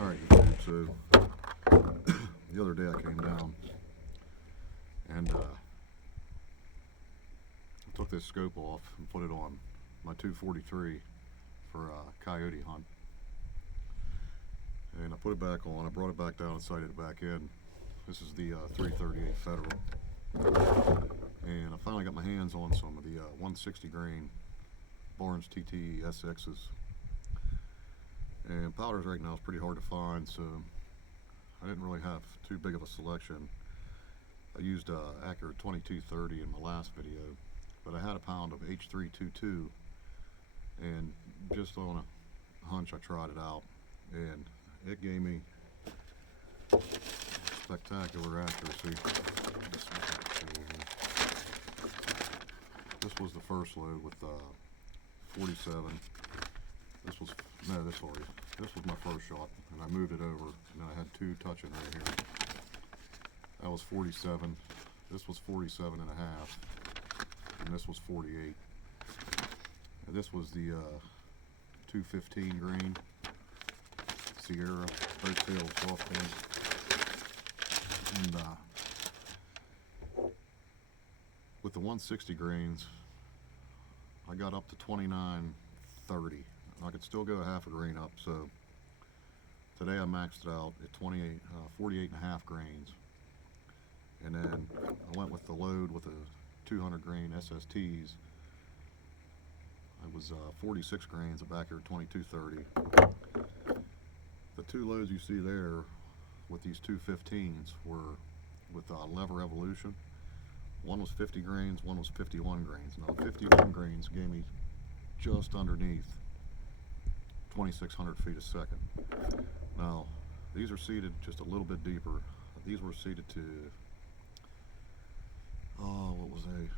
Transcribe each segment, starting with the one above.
Alright YouTube, so the other day I came down and took this scope off and put it on my 243 for a coyote hunt. And I put it back on, I brought it back down and sighted it back in. This is the 338 Federal. And I finally got my hands on some of the 160 grain Barnes TT SXs. And powders right now is pretty hard to find, so I didn't really have too big of a selection. I used Accurate 2230 in my last video, but I had a pound of H322, and just on a hunch I tried it out, and it gave me spectacular accuracy. This was the first load with 47. This was my first shot, and I moved it over, and I had two touching right here. That was 47. This was 47 and a half, and this was 48. And this was the 215 grain Sierra, both tails soft point. And with the 160 grains, I got up to 29.30. I could still go a half a grain up, so today I maxed it out at 48 and a half grains. And then I went with the load with the 200 grain SSTs. It was 46 grains of Accurate 2230. The two loads you see there with these 215s were with Lever Evolution. One was 50 grains, one was 51 grains. Now the 51 grains gave me just underneath 2,600 feet a second. Now, these are seated just a little bit deeper. These were seated to, what was a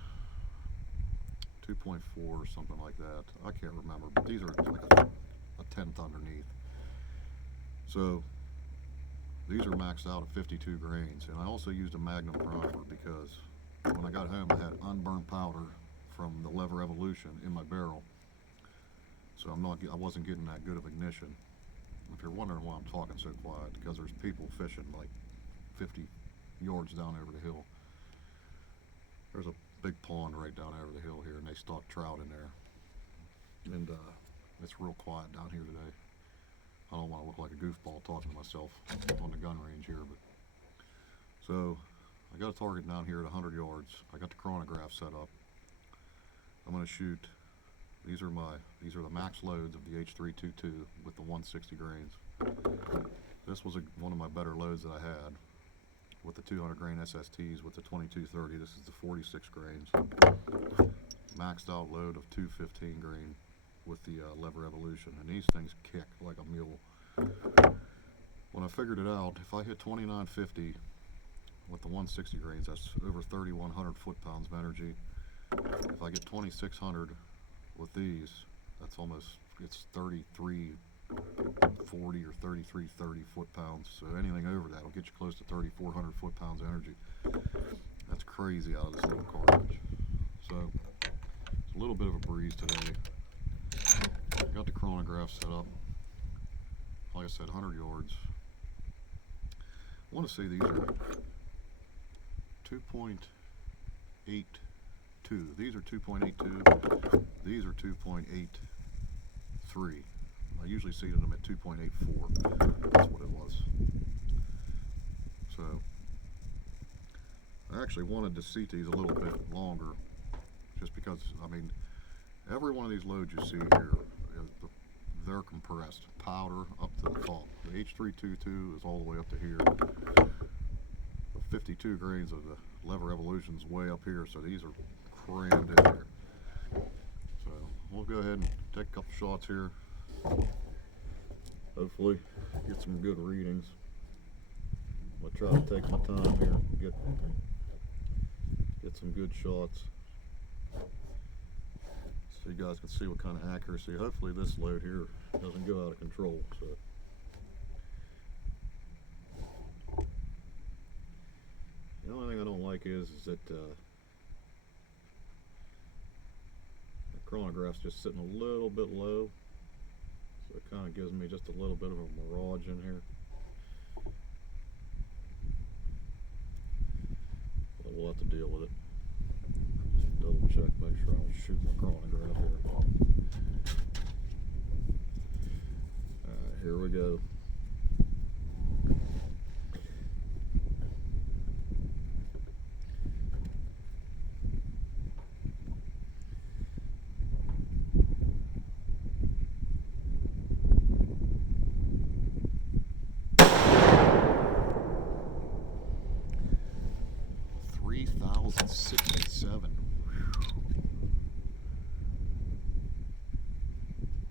2.4 or something like that. I can't remember, but these are like a tenth underneath. So, these are maxed out at 52 grains. And I also used a Magnum primer because when I got home I had unburned powder from the Lever Evolution in my barrel. So I wasn't getting that good of ignition. If you're wondering why I'm talking so quiet, because there's people fishing like 50 yards down over the hill. There's a big pond right down over the hill here, and they stock trout in there. And it's real quiet down here today. I don't want to look like a goofball talking to myself on the gun range here, but so I got a target down here at 100 yards. I got the chronograph set up. I'm going to shoot. These are the max loads of the H322 with the 160 grains. This was one of my better loads that I had with the 200 grain SSTs with the 2230. This is the 46 grains. Maxed out load of 215 grain with the Lever Evolution, and these things kick like a mule. When I figured it out, if I hit 2950 with the 160 grains, that's over 3,100 foot-pounds of energy. If I get 2,600 with these, that's almost, it's 3340 or 3330 foot-pounds. So anything over that will get you close to 3,400 foot-pounds of energy. That's crazy out of this little cartridge. So it's a little bit of a breeze today. Got the chronograph set up. Like I said, 100 yards. I want to say these are 2.82. These are 2.82. These are 2.83. I usually seated them at 2.84. That's what it was. So I actually wanted to seat these a little bit longer, just because, I mean, every one of these loads you see here, they're compressed. Powder up to the top. The H322 is all the way up to here. The 52 grains of the Lever Evolution is way up here, so these are crammed in there. So we'll go ahead and take a couple shots here. Hopefully get some good readings. I'm gonna try to take my time here and get some good shots, so you guys can see what kind of accuracy. Hopefully this load here doesn't go out of control. So the only thing I don't like is that the chronograph's just sitting a little bit low. So it kind of gives me just a little bit of a mirage in here. But we'll have to deal with it. Just double check, make sure I don't shoot my chronograph here. Alright, here we go. $3,067.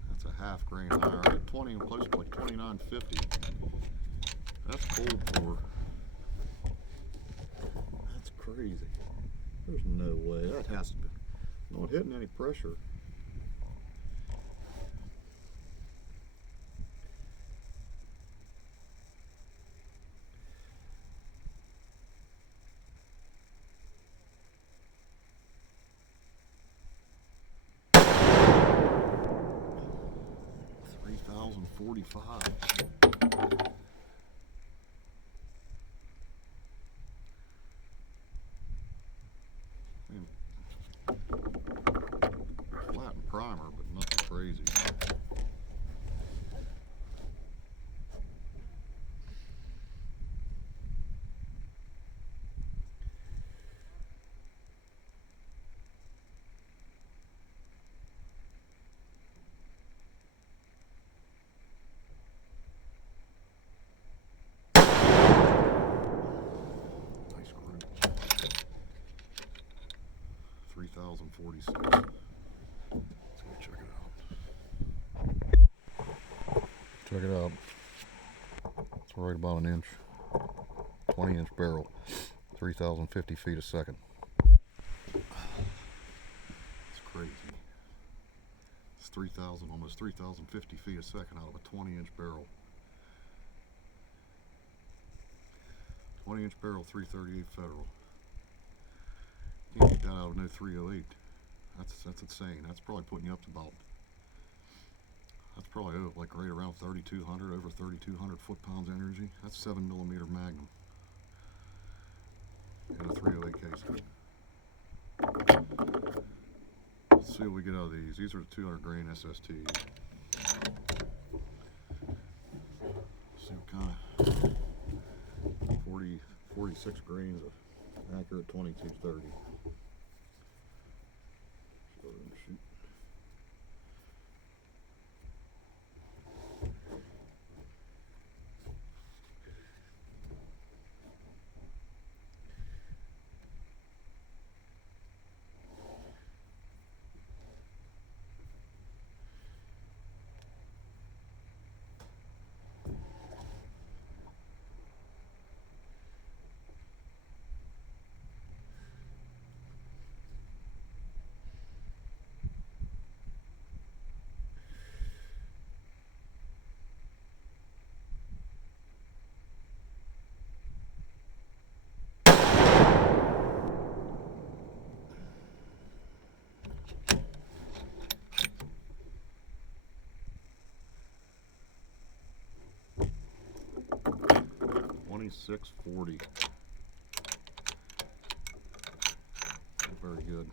That's a half grain higher. I had 20 and close to like 29.50. That's cold pour. That's crazy. There's no way. That has to be not hitting any pressure. $3,045. Flat and primer, but nothing crazy. Nice group. 3,046. Let's go check it out. Check it out. It's right about an inch. 20-inch barrel. 3,050 feet a second. It's crazy. It's 3,000, almost 3,050 feet a second out of a 20-inch barrel. 20-inch barrel, 338 Federal. Can't get that out of no 308. That's insane. That's probably putting you up to about, that's probably like right around 3,200, over 3,200 foot-pounds energy. That's 7mm Magnum in a 308 casing. Let's see what we get out of these. These are 200 grain SSTs. See what kind of 46 grains of accurate 2230. Go ahead and shoot. $26.40. Very good.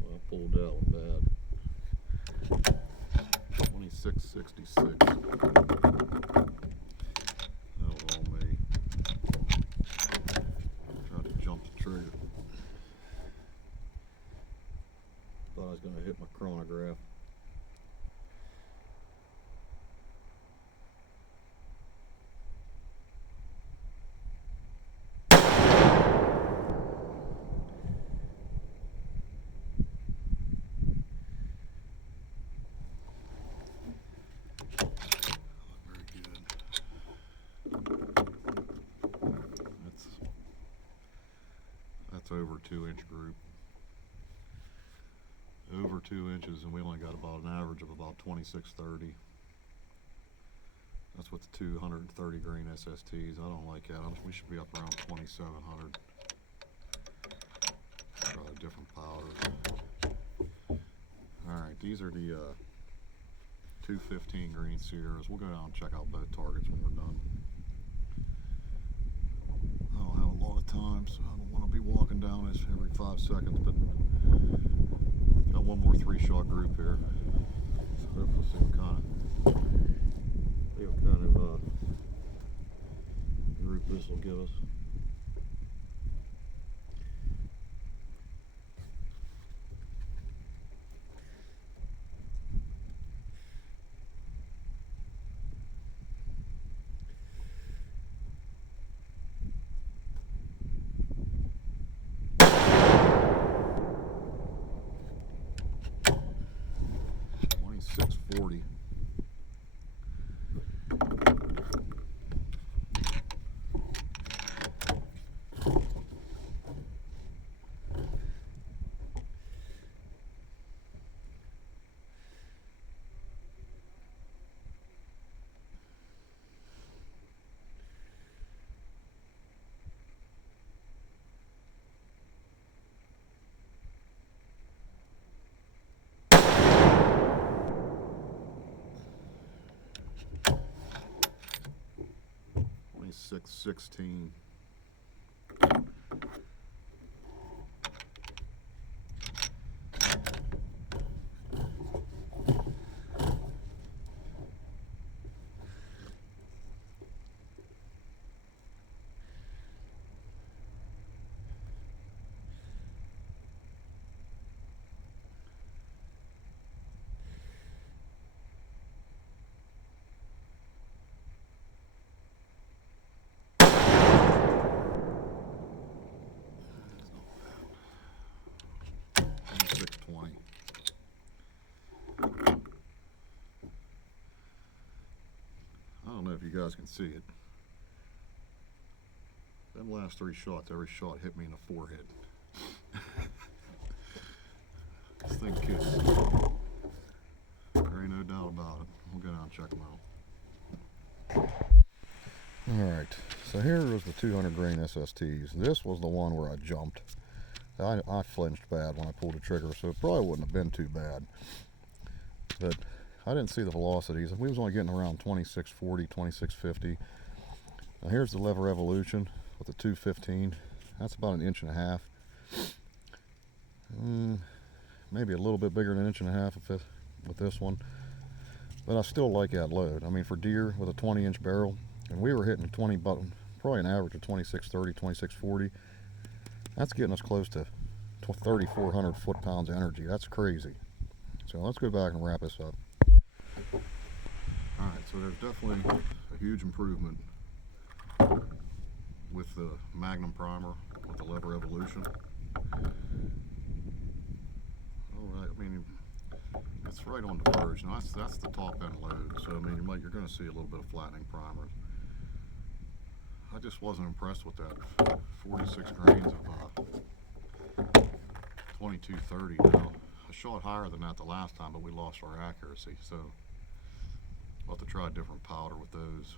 Well, I pulled that one bad. 26.66. That was all me. Tried to jump the trigger. Thought I was going to hit my chronograph. That's over over 2-inch group. Over 2 inches, and we only got about an average of about 2630. That's with the 230 grain SSTs. I don't like that. We should be up around 2700. Try a different powder. Alright, these are the 215 grain Sierras. We'll go down and check out both targets when we're done. I don't have a lot of time, so I don't want to be walking down this every 5 seconds, but got one more 3-shot group here. So hopefully see what kind of group this will give us. $26.40. $26.16. I don't know if you guys can see it. Them last 3 shots, every shot hit me in the forehead. This thing kicks. There ain't no doubt about it. We'll go down and check them out. Alright, so here was the 200 grain SSTs. This was the one where I jumped. I flinched bad when I pulled the trigger, so it probably wouldn't have been too bad. But I didn't see the velocities. We was only getting around 2640, 2650. Now here's the lever evolution with the 215. That's about 1.5 inches. Maybe a little bit bigger than 1.5 inches with this one. But I still like that load. I mean, for deer with a 20-inch barrel, and we were hitting probably an average of 2630, 2640. That's getting us close to 3,400 foot-pounds of energy. That's crazy. So let's go back and wrap this up. Alright, so there's definitely a huge improvement with the Magnum primer, with the lever evolution. Alright, I mean, it's right on the verge. Now that's the top end load, so I mean you're going to see a little bit of flattening primers. I just wasn't impressed with that 46 grains of 2230. Now, I shot higher than that the last time, but we lost our accuracy, so we'll have to try a different powder with those.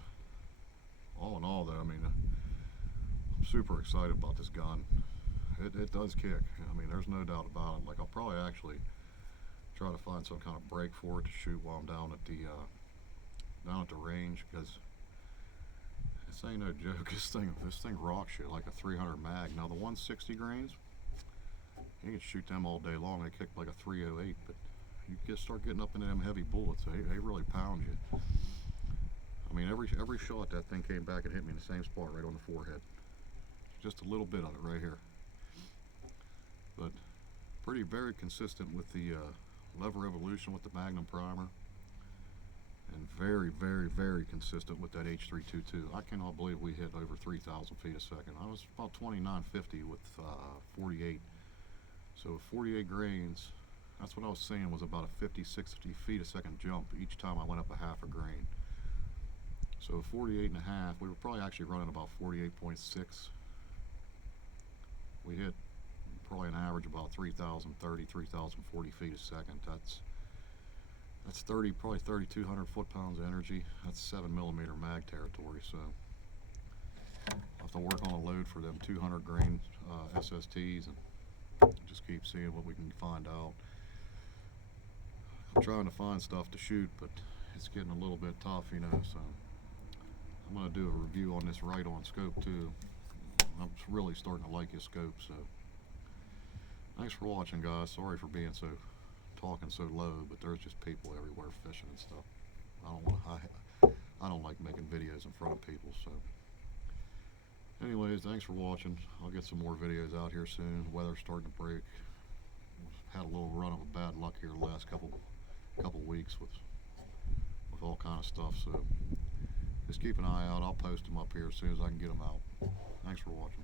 All in all, though, I mean, I'm super excited about this gun. It does kick. I mean, there's no doubt about it. Like, I'll probably actually try to find some kind of break for it to shoot while I'm down at the range, because this ain't no joke. This thing rocks you like a 300 mag. Now the 160 grains, you can shoot them all day long. They kick like a 308, but you start getting up into them heavy bullets. They really pound you. I mean, every shot that thing came back and hit me in the same spot right on the forehead. Just a little bit of it right here. But very consistent with the lever evolution with the Magnum primer. And very consistent with that H322. I cannot believe we hit over 3,000 feet a second. I was about 2950 with 48. So 48 grains, that's what I was saying, was about a 50-60 feet a second jump each time I went up a half a grain. So 48 and a half, we were probably actually running about 48.6. We hit probably an average of about 3,030, 3,040 feet a second. That's 30, probably 3,200 foot-pounds of energy. That's 7mm mag territory. So I'll have to work on a load for them 200 grain SSTs and just keep seeing what we can find out. I'm trying to find stuff to shoot, but it's getting a little bit tough, you know, so I'm going to do a review on this right-on scope too. I'm really starting to like his scope, so thanks for watching, guys. Sorry for being talking so low, but there's just people everywhere fishing and stuff. I don't like making videos in front of people, so anyways, thanks for watching. I'll get some more videos out here soon. The weather's starting to break. Had a little run of bad luck here the last couple weeks with all kind of stuff, so just keep an eye out. I'll post them up here as soon as I can get them out. Thanks for watching.